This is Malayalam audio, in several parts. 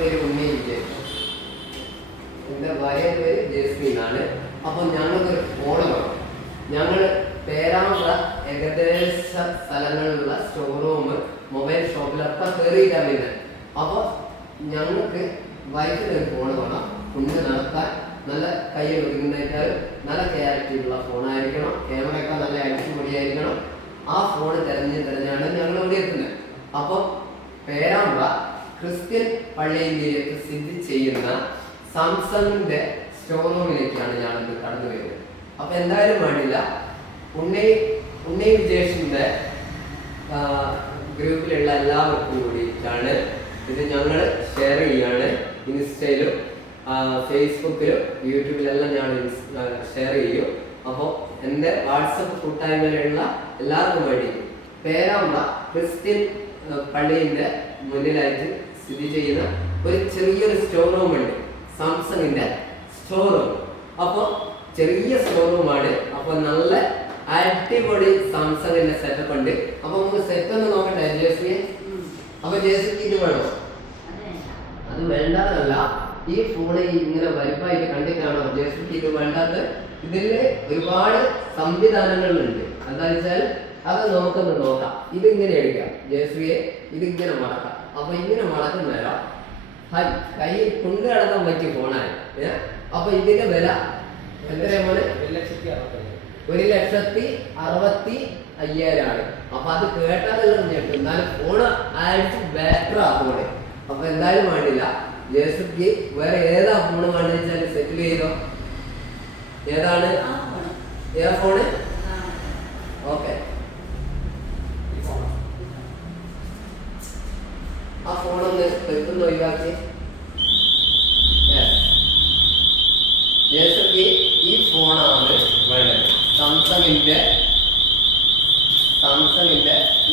പേര് ഉണ്ണി വിജയൻ, എൻ്റെ ഭാര്യയുടെ പേര് ജേസ്മിൻ ആണ്. അപ്പോൾ ഞങ്ങൾക്കൊരു ഫോൺ വേണം. ഞങ്ങൾ പേരാമ്പ്ര ഏകദേശ സ്ഥലങ്ങളിലുള്ള സ്റ്റോർ റൂം മൊബൈൽ ഷോപ്പിലൊക്കെ കയറിയിട്ടാണ് വരുന്നത്. അപ്പോൾ ഞങ്ങൾക്ക് വൈഫിനൊരു ഫോൺ വേണം. കൊണ്ട് നടക്കാൻ നല്ല കയ്യിൽ ഒതുങ്ങുന്നേക്കാൾ നല്ല ക്ലാരിറ്റിയുള്ള ഫോണായിരിക്കണം, ക്യാമറയൊക്കെ നല്ല അടിച്ചുപൊളിയായിരിക്കണം. ആ ഫോൺ തിരഞ്ഞാണ് ഞങ്ങൾ ഇവിടെ എത്തുന്നത്. അപ്പോൾ പേരാമ്പ്ര ക്രിസ്ത്യൻ പള്ളിയിലേക്ക് സ്ഥിതി ചെയ്യുന്ന സാംസങ്ങിന്റെ സ്റ്റോർ റൂമിലേക്കാണ് ഞാനിത് കടന്നു വരുന്നത്. അപ്പൊ എന്തായാലും വേണ്ടില്ല, ഉണ്ണി വിജേഷിന്റെ ഗ്രൂപ്പിലുള്ള എല്ലാവർക്കും കൂടിയിട്ടാണ് ഇത് ഞങ്ങൾ ഷെയർ ചെയ്യാണ്. ഇൻസ്റ്റയിലും ഫേസ്ബുക്കിലും യൂട്യൂബിലെല്ലാം ഞാൻ ഷെയർ ചെയ്യും. അപ്പോൾ എൻ്റെ വാട്സപ്പ് കൂട്ടായ്മയിലുള്ള എല്ലാവർക്കും വേണ്ടി പേരാമ്പ്ര ക്രിസ്ത്യൻ പള്ളിയുടെ മുന്നിലായിട്ട് സ്ഥിതി ചെയ്യുന്ന ഒരു ചെറിയൊരു സ്റ്റോർ റൂം ഉണ്ട്, സാംസങ്ങിന്റെ സ്റ്റോർ റൂം. അപ്പോൾ ചെറിയ സ്റ്റോർ റൂമാണ്. അപ്പോൾ നല്ല അടിപൊളി സാംസങ്ങിന്റെ സെറ്റപ്പ് ഉണ്ട്. അപ്പൊ നമുക്ക് സെറ്റ് ഒന്ന് നോക്കട്ടെ ജേസിയെ. അപ്പൊ ജേസിക്ക് ഇത് വേണോ? അത് വേണ്ടാന്നല്ല, ഈ ഫോണ് ഇങ്ങനെ വലുപ്പായിട്ട് കണ്ടിട്ടാണോ ജേസിക്ക് ഇത് വേണ്ടാത്തത്? ഇതില് ഒരുപാട് സംവിധാനങ്ങളുണ്ട്. എന്താ വെച്ചാൽ അത് നമുക്കൊന്ന് നോക്കാം. ഇതിങ്ങനെ എടുക്കാം ജേസിയെ, ഇതിങ്ങനെ മടക്കാം. അപ്പൊ ഇങ്ങനെ മടക്കുന്നേരം കൈ കൊണ്ട് നടക്കാൻ പറ്റിയ ഫോണാണ്. അപ്പൊ ഇതിന്റെ വില എത്രയാ മോനെ? 1,60,65,000 ആണ്. അപ്പൊ അത് കേട്ടാതെല്ലാം ഞെട്ടും. എന്നാലും ഫോണ് അടിച്ച് ബെറ്റർ ആ ഫോണ്. അപ്പൊ എന്തായാലും വേണ്ടില്ല, ജേസിക്ക് വേറെ ഏതാ ഫോണ് വേണ്ടെന്ന് വെച്ചാൽ സെറ്റിൽ ചെയ്തോ. ഏതാണ് ഏതാ ഫോണ്? ഓക്കെ, ആ ഫോണൊന്ന് വെക്കുന്ന ഒഴിവാക്കി. ജേസിക്ക് ഈ ഫോണാണ് വേണ്ടത്. സാംസങ്ങിന്റെ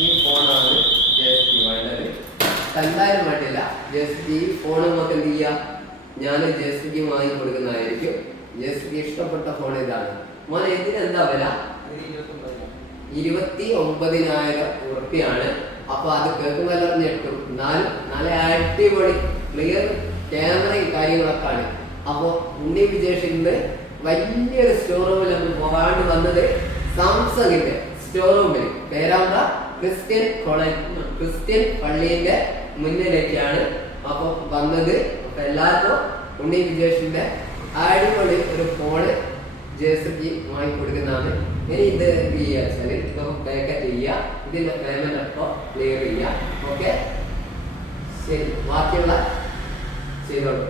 ഈ ഫോണാണ് ജേസിക്ക് വേണ്ടത്. എന്തായാലും വേണ്ടില്ല, ജേസിക്ക് ഈ ഫോൺ നമുക്ക് എന്ത് ചെയ്യാം, ഞാൻ ജേസിക്ക് വാങ്ങി കൊടുക്കുന്നതായിരിക്കും. ജേസിക്ക് ഇഷ്ടപ്പെട്ട ഫോൺ ഇതാണ്. മോനെ ഇതിനെന്താ വില? 29,000 ഉറുപ്പിയാണ്. അപ്പൊ അത് കേൾക്കുമ്പോൾ എല്ലാം ഞെട്ടും. എന്നാലും നല്ല അടിപൊളി ക്ലിയർ ക്യാമറയും കാര്യങ്ങളൊക്കെ ആണ്. അപ്പോൾ ഉണ്ണി വിജേഷിന്റെ വലിയൊരു സ്റ്റോർ റൂമിൽ നമ്മൾ പോകാണ്ട് വന്നത് സാംസങ്ങിന്റെ സ്റ്റോർ റൂമിൽ പേരാമ്പ്ര ക്രിസ്ത്യൻ പള്ളിയുടെ മുന്നിലേക്കാണ് അപ്പോൾ വന്നത്. അപ്പൊ എല്ലാവർക്കും ഉണ്ണി വിജേഷിന്റെ അടിപൊളി ഒരു ഫോണ് ജേസിക്ക് വാങ്ങിക്കൊടുക്കുന്നതാണ്. ഇനി ഇത് എന്ത് ചെയ്യുക വെച്ചാൽ നമുക്ക് പാക്കറ്റ് ചെയ്യുക, ഇതിന്റെ പേയ്മെന്റ് ഒക്കെ ക്ലിയർ ചെയ്യുക. ഓക്കെ, ശരി, ബാക്കിയുള്ള ചെയ്തോളൂ.